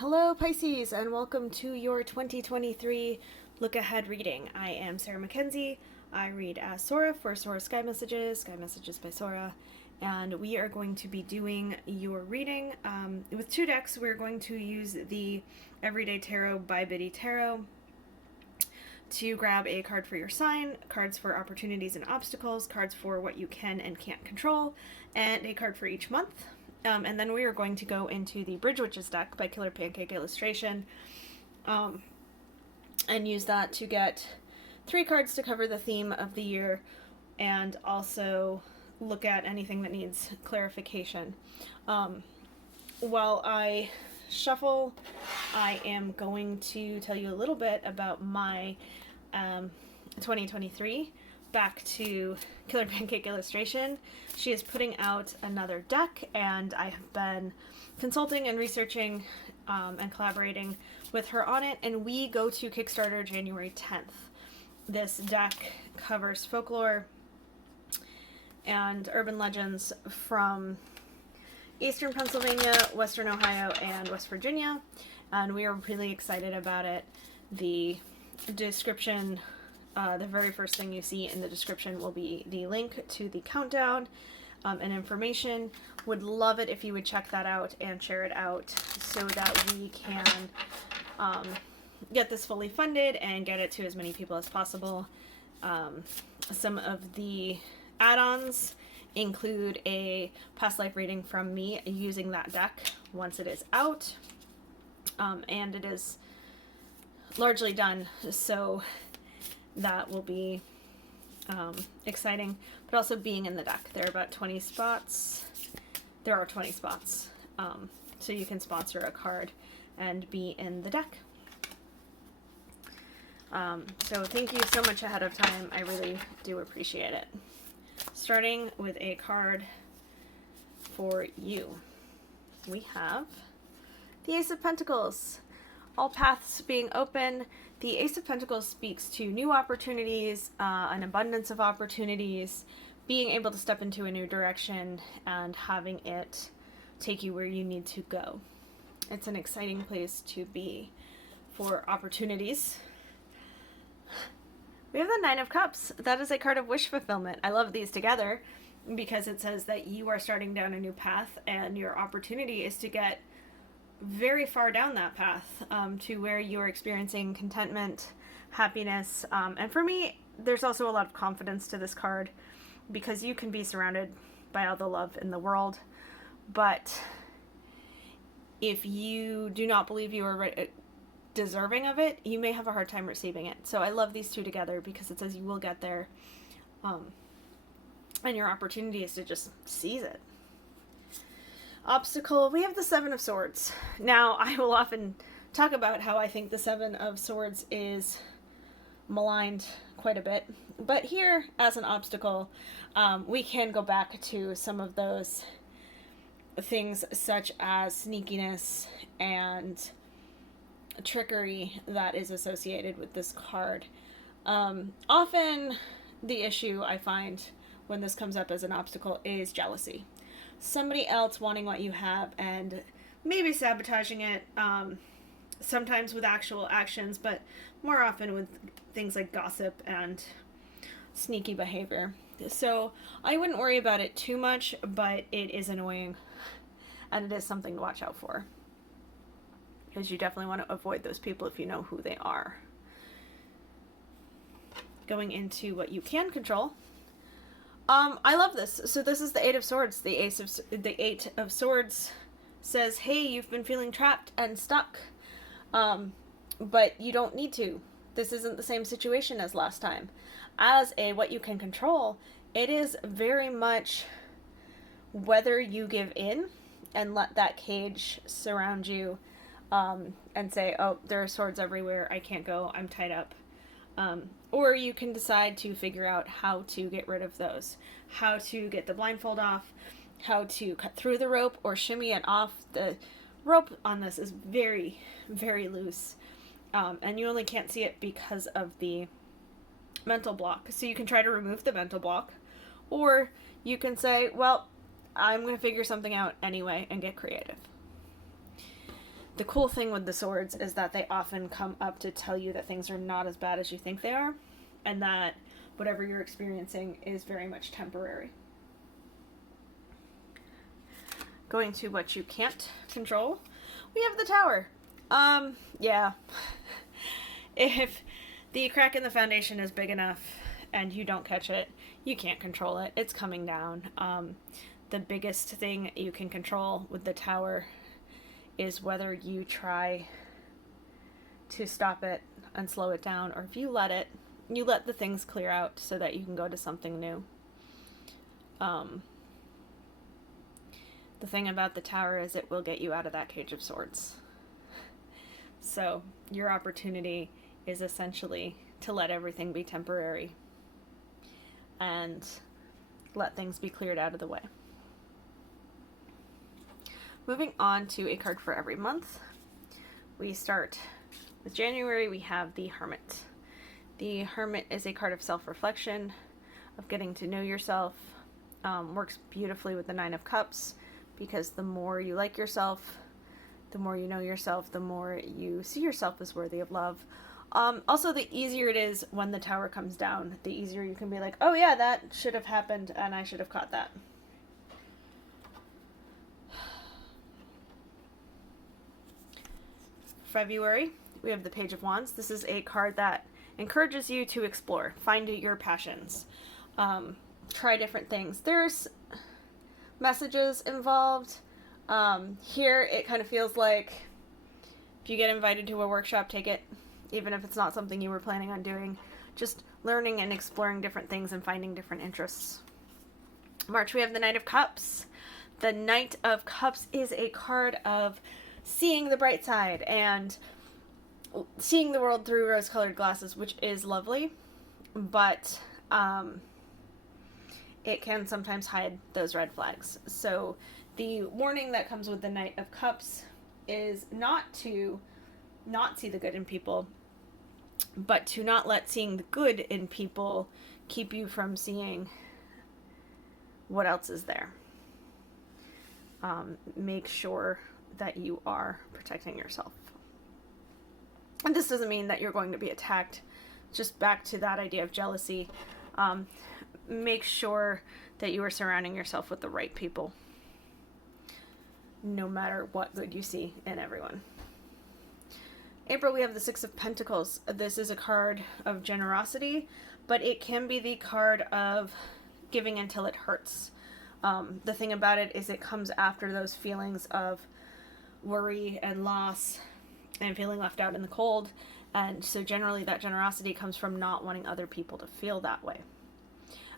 Hello Pisces, and welcome to your 2023 look ahead reading. I am Sarah Mackenzie. I read as Sora for Sora Sky Messages by Sora, and we are going to be doing your reading with two decks. We're going to use the Everyday Tarot by Biddy Tarot to grab a card for your sign, cards for opportunities and obstacles, cards for what you can and can't control, and a card for each month. And then we are going to go into the Bridge Witches deck by Killer Pancake Illustration and use that to get 3 cards to cover the theme of the year and also look at anything that needs clarification. While I shuffle, I am going to tell you a little bit about my 2023. Back to Killer Pancake Illustration. She is putting out another deck, and I have been consulting and researching and collaborating with her on it, and we go to Kickstarter January 10th. This deck covers folklore and urban legends from Eastern Pennsylvania, Western Ohio, and West Virginia, and we are really excited about it. The description, the very first thing you see in the description will be the link to the countdown and information. Would love it if you would check that out and share it out so that we can get this fully funded and get it to as many people as possible. Some of the add-ons include a past life reading from me using that deck once it is out, and it is largely done, so that will be exciting, but also being in the deck. There are about 20 spots. There are 20 spots, so you can sponsor a card and be in the deck. So thank you so much ahead of time. I really do appreciate it. Starting with a card for you, we have the Ace of Pentacles. All paths being open. The Ace of Pentacles speaks to new opportunities, an abundance of opportunities, being able to step into a new direction and having it take you where you need to go. It's an exciting place to be for opportunities. We have the Nine of Cups. That is a card of wish fulfillment. I love these together because it says that you are starting down a new path and your opportunity is to get very far down that path to where you're experiencing contentment, happiness, and for me there's also a lot of confidence to this card because you can be surrounded by all the love in the world, but if you do not believe you are deserving of it, you may have a hard time receiving it. So I love these two together because it says you will get there, and your opportunity is to just seize it. Obstacle, we have the Seven of Swords. Now, I will often talk about how I think the Seven of Swords is maligned quite a bit, but here, as an obstacle, we can go back to some of those things such as sneakiness and trickery that is associated with this card. Often, the issue I find when this comes up as an obstacle is jealousy. Somebody else wanting what you have and maybe sabotaging it, sometimes with actual actions, but more often with things like gossip and sneaky behavior. So I wouldn't worry about it too much, but it is annoying and it is something to watch out for, because you definitely want to avoid those people if you know who they are. Going into what you can control. I love this. So this is the Eight of Swords. The Eight of Swords says, hey, you've been feeling trapped and stuck, but you don't need to. This isn't the same situation as last time. As a what you can control, it is very much whether you give in and let that cage surround you, and say, oh, there are swords everywhere, I can't go, I'm tied up. Or you can decide to figure out how to get rid of those, how to get the blindfold off, how to cut through the rope or shimmy it off. The rope on this is very, very loose, and you only can't see it because of the mental block. So you can try to remove the mental block, or you can say, well, I'm going to figure something out anyway and get creative. the cool thing with the swords is that they often come up to tell you that things are not as bad as you think they are, and that whatever you're experiencing is very much temporary. Going to what you can't control, we have the Tower. Yeah. If the crack in the foundation is big enough and you don't catch it, you can't control it. It's coming down. The biggest thing you can control with the Tower is whether you try to stop it and slow it down, or if you let the things clear out so that you can go to something new. The thing about the Tower is it will get you out of that Cage of Swords. So your opportunity is essentially to let everything be temporary and let things be cleared out of the way. Moving on to a card for every month. We start with January. We have the Hermit. The Hermit is a card of self-reflection, of getting to know yourself. Works beautifully with the Nine of Cups, because the more you like yourself, the more you know yourself, the more you see yourself as worthy of love. Also, the easier it is when the Tower comes down, the easier you can be like, oh yeah, that should have happened and I should have caught that. February, we have the Page of Wands. This is a card that encourages you to explore, find your passions, try different things. There's messages involved. Here it kind of feels like if you get invited to a workshop, take it, even if it's not something you were planning on doing. Just learning and exploring different things and finding different interests. March, we have the Knight of Cups. The Knight of Cups is a card of seeing the bright side and seeing the world through rose-colored glasses, which is lovely, but it can sometimes hide those red flags. So the warning that comes with the Knight of Cups is not to not see the good in people, but to not let seeing the good in people keep you from seeing what else is there. Make sure that you are protecting yourself. And this doesn't mean that you're going to be attacked. Just back to that idea of jealousy. Make sure that you are surrounding yourself with the right people, no matter what good you see in everyone. April, we have the Six of Pentacles. This is a card of generosity, but it can be the card of giving until it hurts. The thing about it is it comes after those feelings of worry and loss and feeling left out in the cold. And so generally that generosity comes from not wanting other people to feel that way.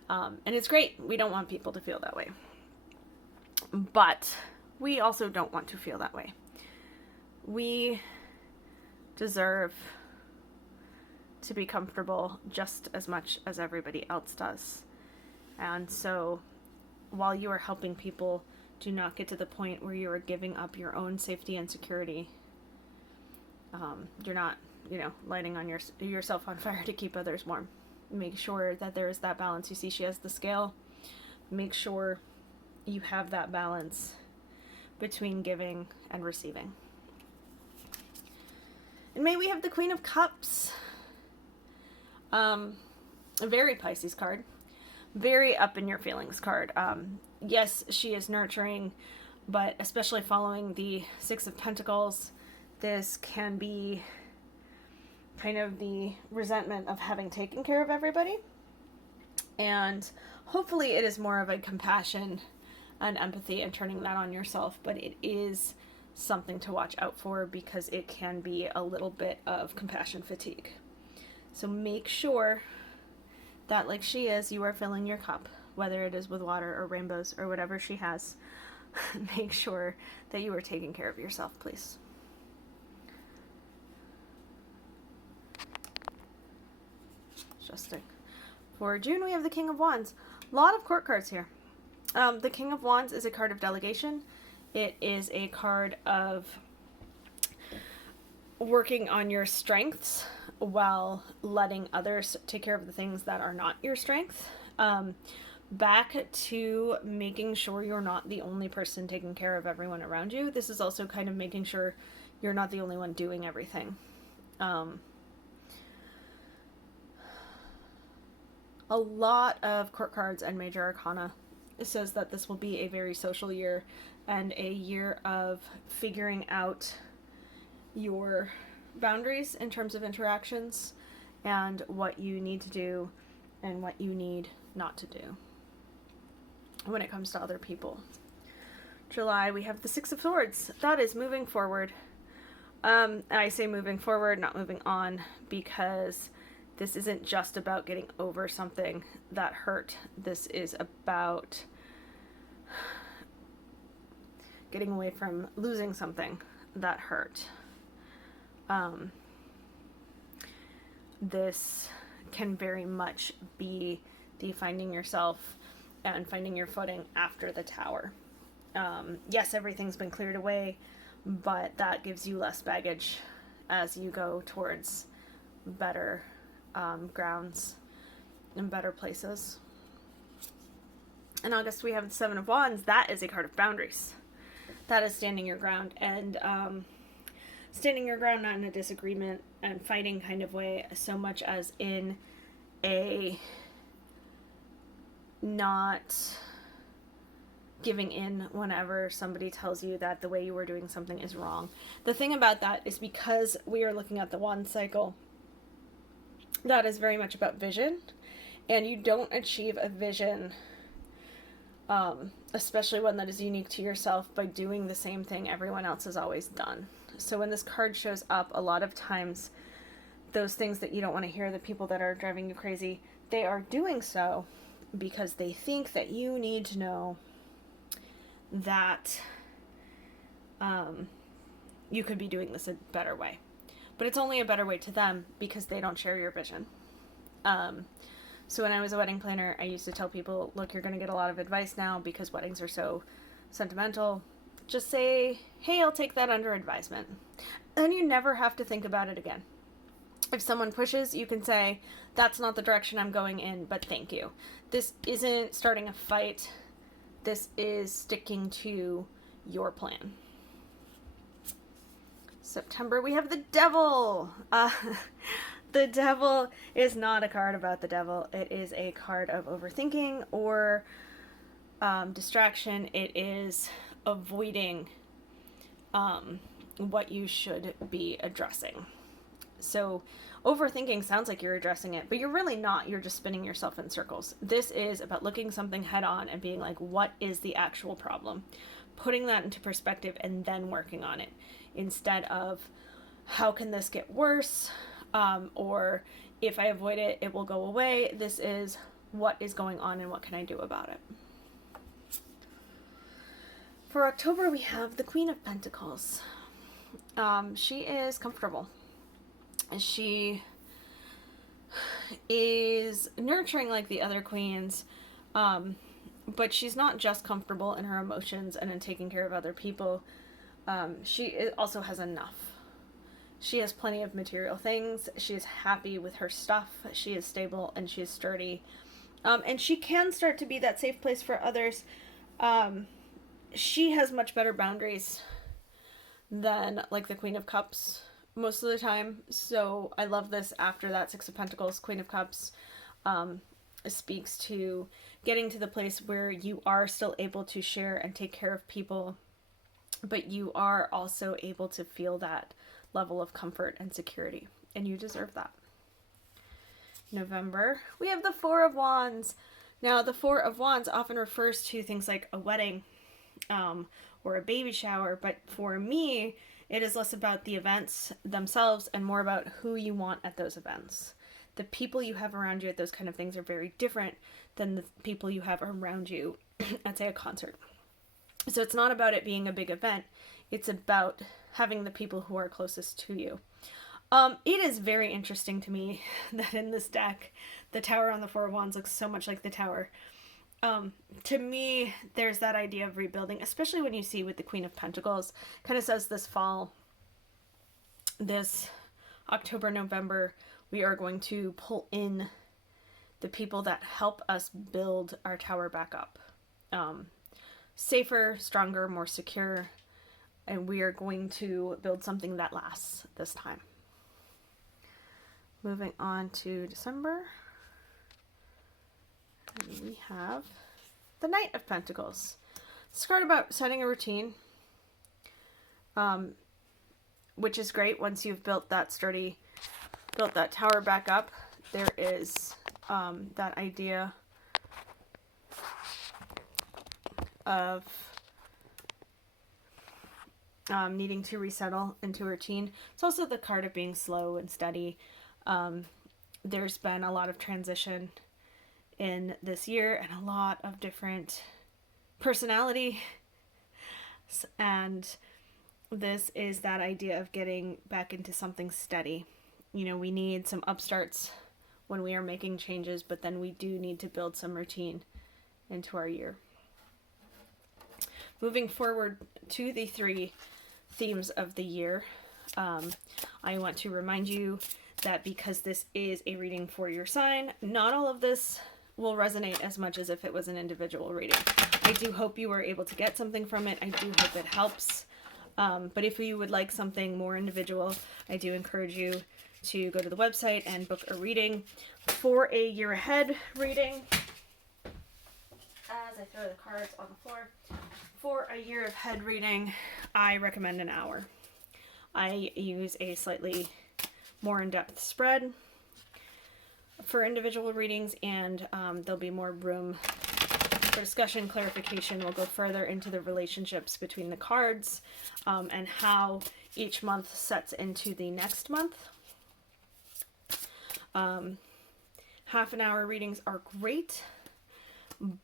And it's great. We don't want people to feel that way. But we also don't want to feel that way. We deserve to be comfortable just as much as everybody else does. And so while you are helping people, do not get to the point where you are giving up your own safety and security. You're not, lighting on yourself on fire to keep others warm. Make sure that there is that balance. You see, she has the scale. Make sure you have that balance between giving and receiving. In May, we have the Queen of Cups. A very Pisces card. Very up in your feelings card. Yes, she is nurturing, but especially following the Six of Pentacles, this can be kind of the resentment of having taken care of everybody. And hopefully it is more of a compassion and empathy and turning that on yourself, but it is something to watch out for because it can be a little bit of compassion fatigue. So make sure that, like she is, you are filling your cup, whether it is with water or rainbows or whatever she has. Make sure that you are taking care of yourself, please. Adjusting. For June, we have the King of Wands. A lot of court cards here. The King of Wands is a card of delegation. It is a card of working on your strengths while letting others take care of the things that are not your strength. Back to making sure you're not the only person taking care of everyone around you. This is also kind of making sure you're not the only one doing everything. A lot of court cards and major arcana says that this will be a very social year and a year of figuring out your boundaries in terms of interactions and what you need to do and what you need not to do when it comes to other people. July, we have the Six of Swords. That is moving forward. I say moving forward, not moving on, because this isn't just about getting over something that hurt. This is about getting away from losing something that hurt. This can very much be the finding yourself and finding your footing after the Tower. Yes, everything's been cleared away, but that gives you less baggage as you go towards better grounds and better places. In August, we have the Seven of Wands. That is a card of boundaries. That is standing your ground, and standing your ground not in a disagreement and fighting kind of way, so much as in a not giving in whenever somebody tells you that the way you were doing something is wrong. The thing about that is, because we are looking at the wand cycle, that is very much about vision, and you don't achieve a vision, especially one that is unique to yourself, by doing the same thing everyone else has always done. So when this card shows up, a lot of times those things that you don't want to hear, the people that are driving you crazy, they are doing so because they think that you need to know that you could be doing this a better way. But it's only a better way to them because they don't share your vision. So when I was a wedding planner, I used to tell people, look, you're going to get a lot of advice now because weddings are so sentimental. Just say, hey, I'll take that under advisement. And you never have to think about it again. If someone pushes, you can say, that's not the direction I'm going in, but thank you. This isn't starting a fight. This is sticking to your plan. September, we have the Devil. The Devil is not a card about the devil. It is a card of overthinking or distraction. It is avoiding what you should be addressing. So overthinking sounds like you're addressing it, but you're really not. You're just spinning yourself in circles. This is about looking something head on and being like, what is the actual problem? Putting that into perspective and then working on it, instead of how can this get worse? Or if I avoid it, it will go away. This is what is going on and what can I do about it? For October, we have the Queen of Pentacles. She is comfortable. She is nurturing like the other queens, but she's not just comfortable in her emotions and in taking care of other people. She also has enough. She has plenty of material things. She is happy with her stuff. She is stable and she is sturdy. And she can start to be that safe place for others. She has much better boundaries than like the Queen of Cups most of the time. So I love this after that Six of Pentacles. Queen of Cups speaks to getting to the place where you are still able to share and take care of people, but you are also able to feel that level of comfort and security, and you deserve that. November, we have the Four of Wands. Now, the Four of Wands often refers to things like a wedding or a baby shower, but for me, it is less about the events themselves and more about who you want at those events. The people you have around you at those kind of things are very different than the people you have around you at, say, a concert. So it's not about it being a big event. It's about having the people who are closest to you. It is very interesting to me that in this deck, the Tower on the Four of Wands looks so much like the Tower. To me, there's that idea of rebuilding, especially when you see with the Queen of Pentacles. Kind of says this fall, this October, November, we are going to pull in the people that help us build our tower back up. Safer, stronger, more secure. And we are going to build something that lasts this time. Moving on to December. And we have the Knight of Pentacles. It's a card about setting a routine, which is great once you've built that tower back up. There is that idea of needing to resettle into a routine. It's also the card of being slow and steady. There's been a lot of transition in this year and a lot of different personality, and this is that idea of getting back into something steady. You know, we need some upstarts when we are making changes, but then we do need to build some routine into our year. Moving forward to the 3 themes of the year, I want to remind you that because this is a reading for your sign, not all of this will resonate as much as if it was an individual reading. I do hope you were able to get something from it. I do hope it helps. But if you would like something more individual, I do encourage you to go to the website and book a reading. For a year ahead reading, as I throw the cards on the floor, for a year ahead reading, I recommend an hour. I use a slightly more in-depth spread for individual readings, and there'll be more room for discussion, clarification. We'll go further into the relationships between the cards and how each month sets into the next month. Half an hour readings are great,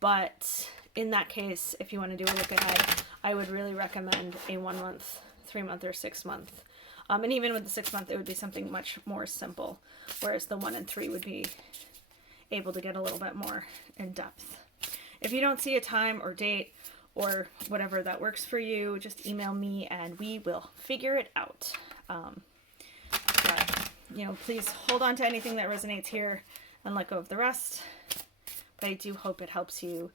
but in that case, if you want to do a look ahead, I would really recommend a 1 month, 3 month, or 6 month. And even with the 6 month, it would be something much more simple, whereas the 1 and 3 would be able to get a little bit more in depth. If you don't see a time or date or whatever that works for you, just email me and we will figure it out. But, you know, please hold on to anything that resonates here and let go of the rest. But I do hope it helps you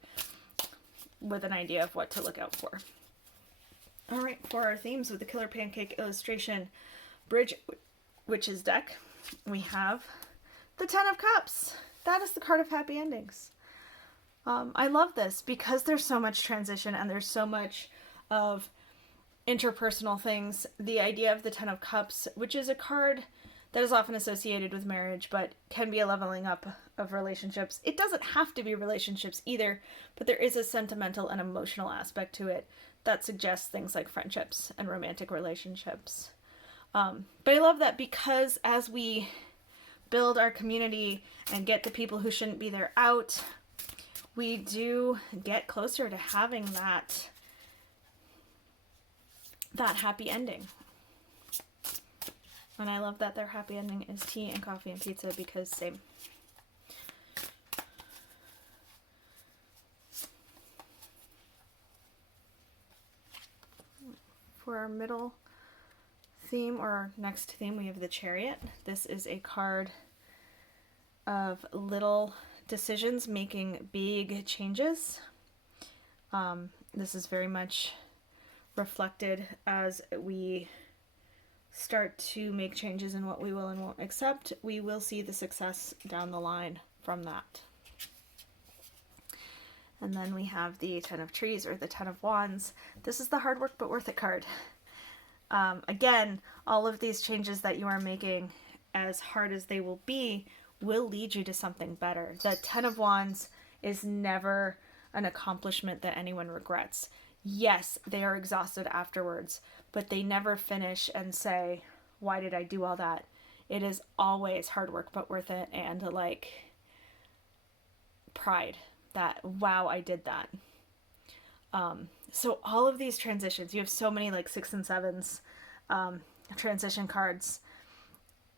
with an idea of what to look out for. All right, for our themes with the Killer Pancake Illustration Bridge Witches deck, we have the 10 of Cups. That is the card of happy endings. I love this because there's so much transition and there's so much of interpersonal things. The idea of the 10 of Cups, which is a card that is often associated with marriage, but can be a leveling up of relationships. It doesn't have to be relationships either, but there is a sentimental and emotional aspect to it that suggests things like friendships and romantic relationships. But I love that because as we build our community and get the people who shouldn't be there out, we do get closer to having that happy ending. And I love that their happy ending is tea and coffee and pizza because same. For our middle theme, or our next theme, we have the Chariot. This is a card of little decisions making big changes. This is very much reflected as we start to make changes in what we will and won't accept. We will see the success down the line from that. And then we have the 10 of Trees, or the 10 of Wands. This is the hard work but worth it card. Again, all of these changes that you are making, as hard as they will be, will lead you to something better. The 10 of Wands is never an accomplishment that anyone regrets. Yes, they are exhausted afterwards, but they never finish and say, why did I do all that? It is always hard work but worth it, and like pride that, wow, I did that. So all of these transitions, you have so many like 6 and 7s transition cards,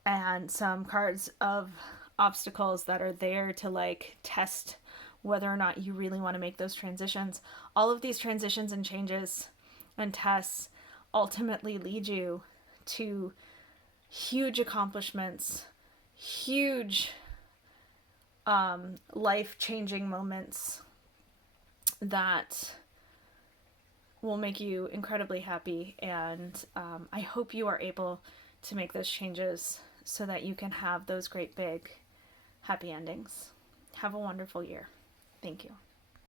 and some cards of obstacles that are there to like test whether or not you really want to make those transitions. All of these transitions and changes and tests ultimately lead you to huge accomplishments, huge life-changing moments that will make you incredibly happy. And I hope you are able to make those changes so that you can have those great big happy endings. Have a wonderful year. Thank you.